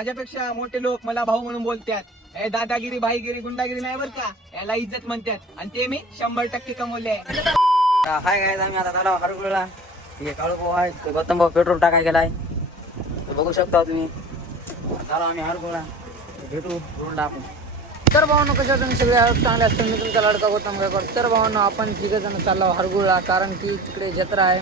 माझ्यापेक्षा मोठे लोक मला भाऊ म्हणून बोलतात. हे दादागिरी भाईगिरी गुंडागिरी नाही बरं का, याला इज्जत म्हणतात आणि ते मी 100% कमवले. हाय काय आम्ही आता झाला हरकुळला. हे काळू भाऊ आहे, गौतम भाऊ पेट्रोल टाकाय गेलाय, बघू शकता तुम्ही. झाला आम्ही हरकुळला, भेटू रोडला आपण. तर भावांनो कशा तुम्ही सगळे चांगले असतील. मी तुमचा लाडका गौतम गायकवाड. तर भावांनो आपण तिघ जण चाललो हरकुळला, कारण की तिकडे जत्रा आहे,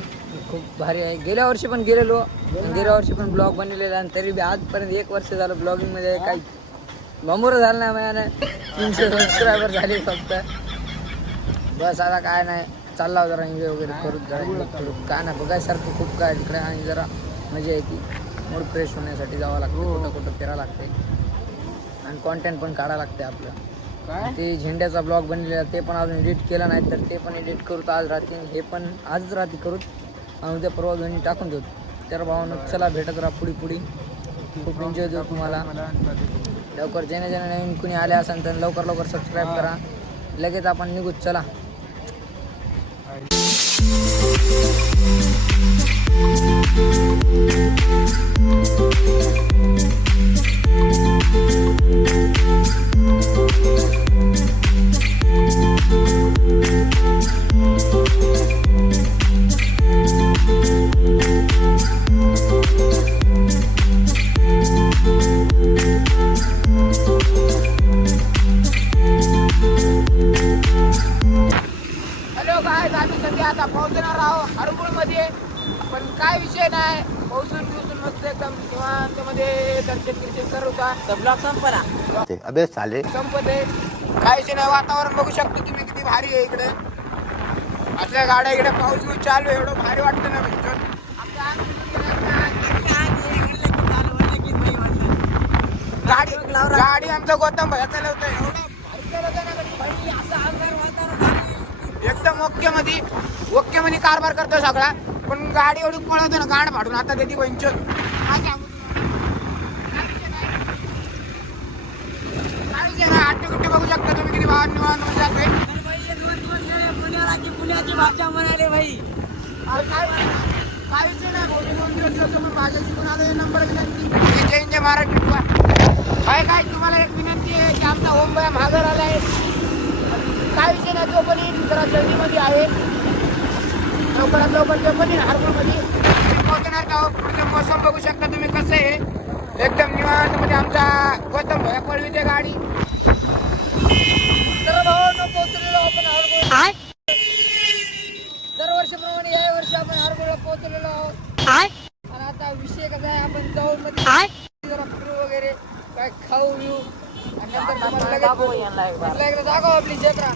खूप भारी आहे. गेल्या वर्षी पण गेलेलो, गेल्या वर्षी पण ब्लॉग बनवलेला आणि तरी बी आजपर्यंत 1 वर्ष झालं ब्लॉगिंग मध्ये काही बंबूर झालं नाही. माझ्याने 300 सबस्क्रायबर झाले फक्त. बस आता काय नाही, चालला जरा एन्जॉय वगैरे करू, जरा एन्जॉय करू. काय नाही बघायसारखं खूप काय तिकडे आणि जरा मजा येते. मूड फ्रेश होण्यासाठी जावं लागतं, कुठं कुठं फिरावं लागते आणि कॉन्टेंट पण काढावं लागते आपलं. काय ते झेंड्याचा ब्लॉग बनलेला ते पण अजून एडिट केला नाही, तर ते पण एडिट करू आज रात्री. हे पण आजच रात्री करू आणि उद्या परवा दोन्ही टाकून देऊ. तर भावांनो चला भेटत राहा पुढी पुढी, खूप एन्जॉय देऊ तुम्हाला. लवकर ज्याने ज्याने नवीन कुणी आले असेल तर लवकर लवकर सबस्क्राईब करा. लगेच आपण निघू, चला. हॅलो काय, आम्ही सध्या आता पोहोचणार आहोत हरकुळ मध्ये. पण काय विषय नाही, पोहोचून मस्त एकदम निवांत मध्ये दर्शन करू का. ब्लॉग संपला. अबे साले संपत आहे, काय विषय नाही. वातावरण बघू शकतो तुम्ही किती भारी आहे इकडे. आपल्या गाड्या इकडे पाऊस बिऊस चालू आहे, एवढं भारी वाटतं ना मित्र. गाडी आमचा गौतम भैया चालवतोय, एवढं भारी चालवतोय ना गाडी. भाई असं अंगार वातावरण एकदम ओके मध्ये कारभार करतो सगळा. पण गाडी एवढी पळवतो ना गाड फाडून आता त्याची वंचन. काय सांगू आट्टे बघू शकता तुम्ही किती वाहन निवान जातोय. पुण्याची भाषा म्हणाले भाई. काय विषय नाही, 2 दिवस होतो पण भाषा शिकून आलो. नंबर विनंती जय जय महाराष्ट्र. काय तुम्हाला एक विनंती आहे की आमचा ओम भैया माघार आलाय. काय विषय नाही, तो पण येईल जरा जल्दीमध्ये आहे, लवकरात लवकर तो पण येईल हरकुळमध्ये. पोहोचणार का पुढचं मोसम बघू शकता तुम्ही कसं आहे, एकदम निवांत मध्ये आमचा गौतम भैया पळविते गाडी. तर भावांनो पोहोचलेलो आपण हरकुळ. दरवर्षीप्रमाणे या वर्षी आपण हरकुळला पोहोचलेलो आहोत. आणि आता विषय कसा आहे, आपण जाऊन मध्ये जरा फिरू वगैरे, काय खाऊ येऊ आणि नंतर एकदा दाखव आपली जत्रा.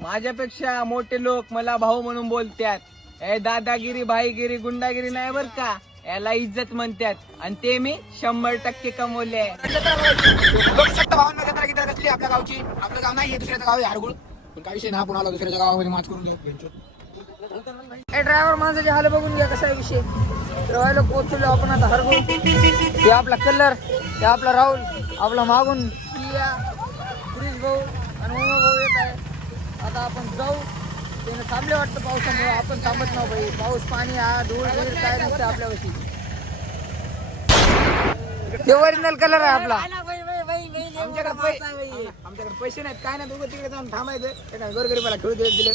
माझ्यापेक्षा मोठे लोक मला भाऊ म्हणून बोलतात. हे दादागिरी भाईगिरी गुंडागिरी नाही बर का, याला इज्जत म्हणतात आणि ते मी 100% कमवले. बघू शकता भावांना जत्रा किती कसली आपल्या गावची. आपलं गाव नाही, दुसऱ्याचं गाव आहे हरकुळ. पण काय विषय ना, आपण आलो दुसऱ्याच्या गावामध्ये माच करून घेऊ. ड्रायव्हर माणसाचे हाल बघून घ्या कसा विषय. राहायला पोहोचलो आपण आता हरकुळ. हे आपला कलर, हे आपला राहुल, आपला मागून पुरीश भाऊ आणि उमा भाऊ येत आहे. आता आपण जाऊ. त्याने थांबले वाटतं पावसामुळे, आपण थांबत नाही भाई. पाऊस पाणी हा धूळ धूळ काय नसतं आपल्यापाशी. ते ओरिजिनल कलर आहे आपला. आमच्याकडे पैसे नाहीत काय नाही, दोघं तिकडे जाऊन थांबायचं. गोरगरीबाला खेळू दिले.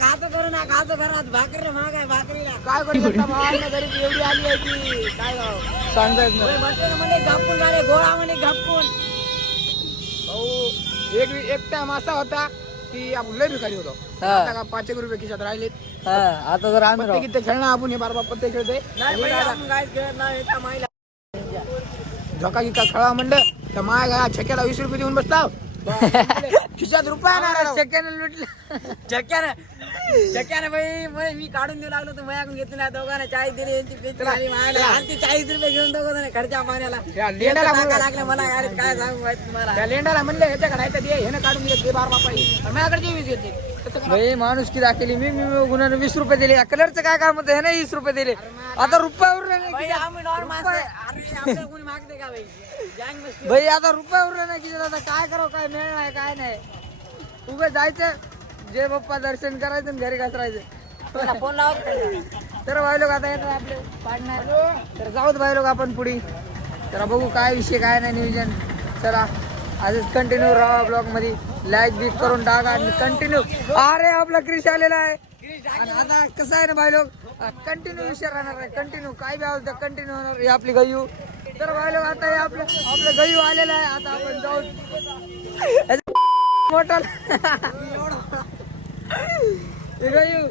खातो करू ना, खातो घरात भाकरी महागाय, भाकरीला काय करू शकता भावांना, गरीब एवढी आली आहे की काय सांगता येत नाही. म्हणे घापून झाले, गोळा म्हणे घापून. एक टाइम असा होता की आपण लय भिकारी होतो. आता का 5 रुपये खिशात राहिले. आता जर आम्ही पत्ते किती खेळणं आपण, हे बारबा पत्ते खेळतोय. झोका गिका खेळा म्हणलं तर माय छक्याला 20 रुपये देऊन बसला. खिशात रुपया नाही. चक्क्याने लुटलं, चक्क्याने भाई मी काढून देऊ लागलो तर मयाकडून घेतलं नाही. दोघांना 40 दिले, 40 रुपये घेऊन दोघं खर्चा पाण्याला लागला. मला गाडीत काय सांगू माहिती तुम्हाला. त्या लेंडाला म्हणलं ह्याच्याकडे आहे तर दे, ह्यानं काढून घेतले 12 बापाई. माझ्याकडे 20 येते. भाई माणूस की दाखवली मी गुन्हा 20 रुपये दिले. या कलरचं काय काम होतं, ह्याने 20 रुपये दिले. आता रुपयावर भाई, आता रुपयावर नाही की आता काय करावं, काय मिळणार काय नाही. उभे जायचं, जय बाप्पा दर्शन करायचं आणि घरी घसरायचं. फोन लावत तर भाई लोक आता येतात आपले पाडणार. तर जाऊत भाई लोक आपण पुढे. तर बघू काय विषय काय नाही नियोजन. चला आजच कंटिन्यू राहा ब्लॉग मध्ये. लाईक बिक करून टाका आणि कंटिन्यू. अरे आपला क्रिश आलेला आहे. आणि आता कसं आहे ना भाई लोक कंटिन्यू विषय राहणार आहे. कंटिन्यू काय बी आवडतं कंटिन्यू होणार. हे आपली गयू. तर भाई लोक आता हे आपलं गयू आलेलं आहे. आता आपण जाऊ मोठा गयू.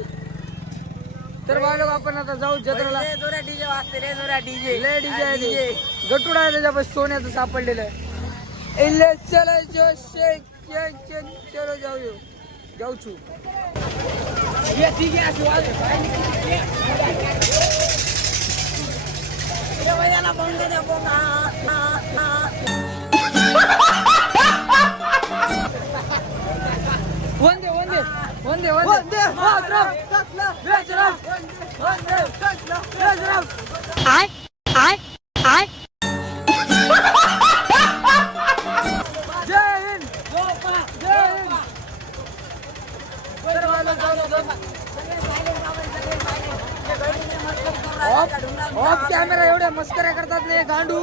तर भाई लोक आपण आता जाऊ जत्रेला. डीजे वाजते रे जोरा डीजे. लय डीजे आहे डीजे. गटुडा आहे त्याच्यापाशी सोन्याचं सापडलेलं आहे. चलो चलो जाऊ छू. वंदे वंदे वंदे वंदे मातरम. ऑफ कॅमेरा एवढ्या मस्कऱ्या करतात नाही गांडू.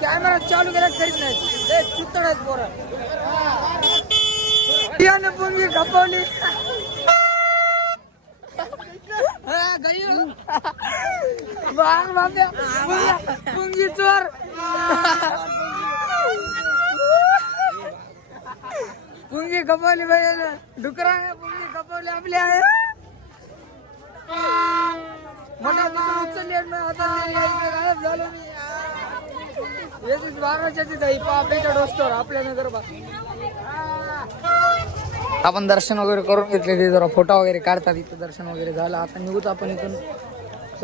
कॅमेरा चालू केला करीत नाही. सुतड आहेत पोरं. पुंगी खपवली. पुंगी चोर. पुंगी खपवली भाई. डुकराने पुंगी खपवली आपली आहे. मोठ्या उचलली गायब झालो मी. बाराच्याची जाई आपल्याच्या डोसtor आपल्या नगर. आपण दर्शन वगैरे करून घेतले. ते जरा फोटो वगैरे काढतात. इथं दर्शन वगैरे झालं. आता निघूत आपण इथून.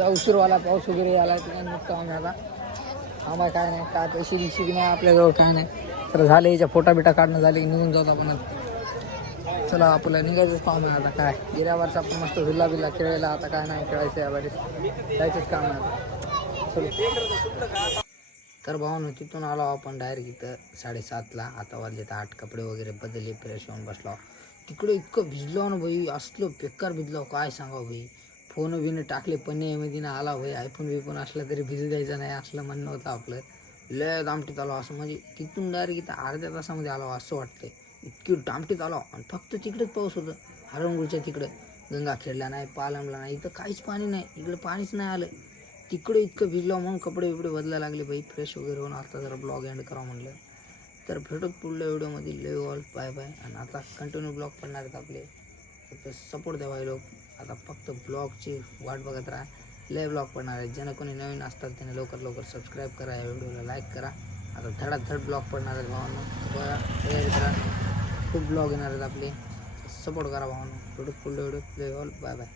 उशीरवाला पाऊस वगैरे आला तिकडे निघतो आम्ही आता. आम्हाला काय नाही काय पैसे दिशी नाही आपल्याजवळ काय नाही. तर झाले याच्या फोटा बिटा काढणं झाले की निघून जातो आपण. चला आपल्याला निघायचंच पाहून आता काय. गेल्या वर्ष आपण मस्त झुल्ला बिल्ला खेळायला. आता काय नाही खेळायचं यावेळेस. जायचंच काम आहे आता. चलो. तर भावानं तिथून आलो आपण डायरेक्ट इथं 7:30ला. आता वाजले तर 8. कपडे वगैरे बदलले फ्रेश होऊन बसलो. तिकडे इतकं भिजलो ना भाई. असलो बेकार भिजलो काय सांगा भाई. फोन बिन टाकले पन्नेमध्ये ना आला भाई. आयफोन बिफोन असला तरी भिजू द्यायचं नाही असलं म्हणणं होतं आपलं. लय दामटीत आलो असं म्हणजे तिथून डायरेक्ट इथं अर्ध्या तासामध्ये आलो असं वाटतंय. इतकी दामटीत आलो. आणि फक्त तिकडेच पाऊस होतं. हरंगुळच्या तिकडे. गंगाखेडला नाही पालमला नाही. इथं काहीच पाणी नाही. इकडे पाणीच नाही आलं. तिकडे इतकं भिजलो म्हणून कपडे बिपडे बदलायला लागले भाई. फ्रेश वगैरे होऊन आता जरा ब्लॉग एंड करा म्हणलं. तर भेटत पुढल्या व्हिडिओमध्ये. लय ऑल बाय बाय. आणि आता कंटिन्यू ब्लॉग पडणार आहेत आपले. फक्त सपोर्ट द्यावा लोक. आता फक्त ब्लॉगची वाट बघत राहा. लय ब्लॉग पडणार आहेत. ज्यांना कोणी नवीन असतात त्याने लवकर सबस्क्राईब करा. या व्हिडिओला लाईक करा. आता धडाधड ब्लॉग पडणार आहेत भावांनो. बघा तयारी करा. खूप ब्लॉग येणार आहेत आपले. सपोर्ट करा भावांनो. भेटत पुढल्या व्हिडिओ. लय ऑल बाय बाय.